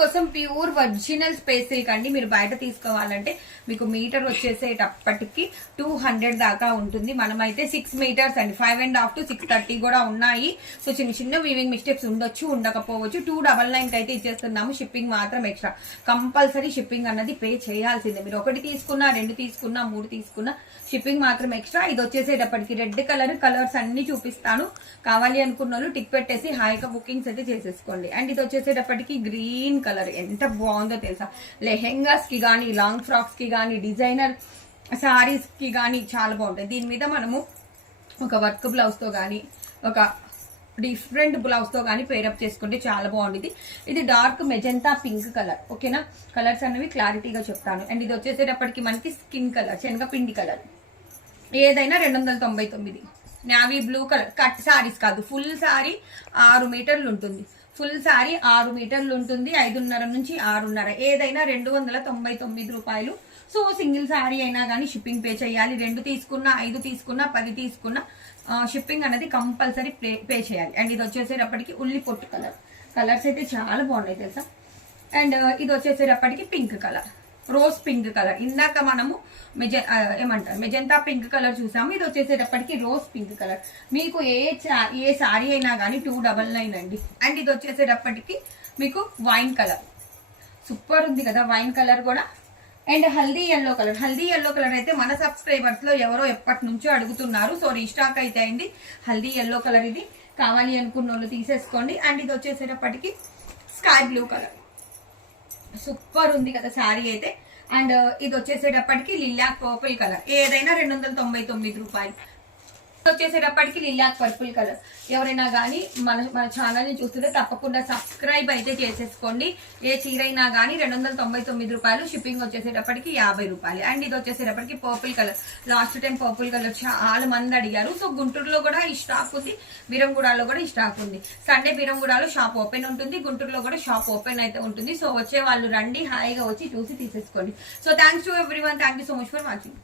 కోసం pure original space silk అండి. మీరు బయట తీసుకోవాలంటే మీకు మీటర్ వచ్చేసేటప్పటికి 200 దాకా ఉంటుంది. మనమైతే 6 మీటర్స్ అండి, 5.5 to 630 కూడా ఉన్నాయి. సో చిన్న చిన్న వీవింగ్ మిస్టేక్స్ ఉండొచ్చు, ఉండకపోవచ్చు. 299 అయితే ఇచ్చేస్తున్నాము. షిప్పింగ్ మాత్రం ఎక్స్ట్రా, కంపల్సరీ షిప్పింగ్ అన్నది పే చేయాల్సిందే. మీరు 1 తీసుకున్నా, 2 తీసుకున్నా, 3 తీసుకున్నా షిప్పింగ్ మాత్రం ఎక్స్ట్రా. ఇది వచ్చేసేటప్పటికి రెడ్ కలర్స్ అన్ని చూపిస్తాను. కావాలి అనుకున్న వాళ్ళు టిక్ పెట్టేసి హాయిగా బుకింగ్స్ అయితే చేసేసుకోండి. అండ్ ఇది వచ్చేసేటప్పటికి గ్రీన్ కలర్ ఎంత బాగుందో తెలుసా. లెహెంగాస్ కి గానీ, లాంగ్ ఫ్రాక్స్ కి గానీ, డిజైనర్ సారీస్ కి గానీ చాలా బాగుంటాయి. దీని మీద మనము ఒక వర్క్ బ్లౌజ్ తో గానీ, ఒక డిఫరెంట్ బ్లౌజ్ తో గానీ పేరప్ చేసుకుంటే చాలా బాగుంటుంది. ఇది డార్క్ మెజెంతా పింక్ కలర్. ఓకేనా, కలర్స్ అనేవి క్లారిటీగా చెప్తాను. అండ్ ఇది వచ్చేసేటప్పటికి మనకి స్కిన్ కలర్, శనగపిండి కలర్. ఏదైనా 299. Navy blue colour cut saris కాదు, ఫుల్ సారీ 6 మీటర్లు ఉంటుంది. ఫుల్ సారీ 6 మీటర్లు ఉంటుంది. 5.5 నుంచి 6.5. ఏదైనా 299 రూపాయలు. సో సింగిల్ సారీ అయినా కానీ షిప్పింగ్ పే చేయాలి. 2 తీసుకున్నా, 5 తీసుకున్నా, 10 తీసుకున్నా షిప్పింగ్ అనేది కంపల్సరీ పే చేయాలి. అండ్ ఇది వచ్చేసేటప్పటికి ఉల్లి పొట్టు కలర్. కలర్స్ అయితే చాలా బాగున్నాయి తెలుసా. అండ్ ఇది వచ్చేసేటప్పటికి pink colour, rose pink colour. ఇందాక మనము మెజెంతా పింక్ కలర్ చూసాము. ఇది వచ్చేసేటప్పటికి రోజ్ పింక్ కలర్. మీకు ఏ సారీ అయినా కానీ 299 అండి. అండ్ ఇది వచ్చేసేటప్పటికి మీకు వైన్ కలర్, సూపర్ ఉంది కదా వైన్ కలర్ కూడా. And haldi yellow colour. Haldi yellow colour అయితే మన సబ్స్క్రైబర్స్ లో ఎవరో ఎప్పటి నుంచో అడుగుతున్నారు. సో రీస్టాక్ అయితే అయింది హల్దీ ఎల్లో కలర్. ఇది కావాలి అనుకున్న వాళ్ళు తీసేసుకోండి. అండ్ ఇది వచ్చేసేటప్పటికి స్కై బ్లూ కలర్, సూపర్ ఉంది కదా శారీ అయితే. అండ్ ఇది వచ్చేసేటప్పటికి లిలాక్ పర్పుల్ కలర్. ఏదైనా 299 రూపాయలు. వచ్చేసేటప్పటికి లిలాక్ పర్పుల్ కలర్. ఎవరైనా కానీ మన ఛానల్ ని చూస్తుంటే తప్పకుండా సబ్స్క్రైబ్ అయితే చేసేసుకోండి. ఏ చీర అయినా కానీ 299 రూపాయలు. షిప్పింగ్ వచ్చేసేటప్పటికి 50 రూపాయలు. అండ్ ఇది వచ్చేసేటప్పటికి purple colour. Last time purple colour చాలా మంది అడిగారు. సో గుంటూరులో కూడా ఈ స్టాక్ ఉంది, బీరంగూడలో కూడా ఈ స్టాక్ ఉంది. సండే బీరంగూడలో షాప్ ఓపెన్ ఉంటుంది, గుంటూరులో కూడా షాప్ ఓపెన్ అయితే ఉంటుంది. సో వచ్చే వాళ్ళు రండి, హాయిగా వచ్చి చూసి తీసేసుకోండి. So thanks to everyone. Thank you so much for watching.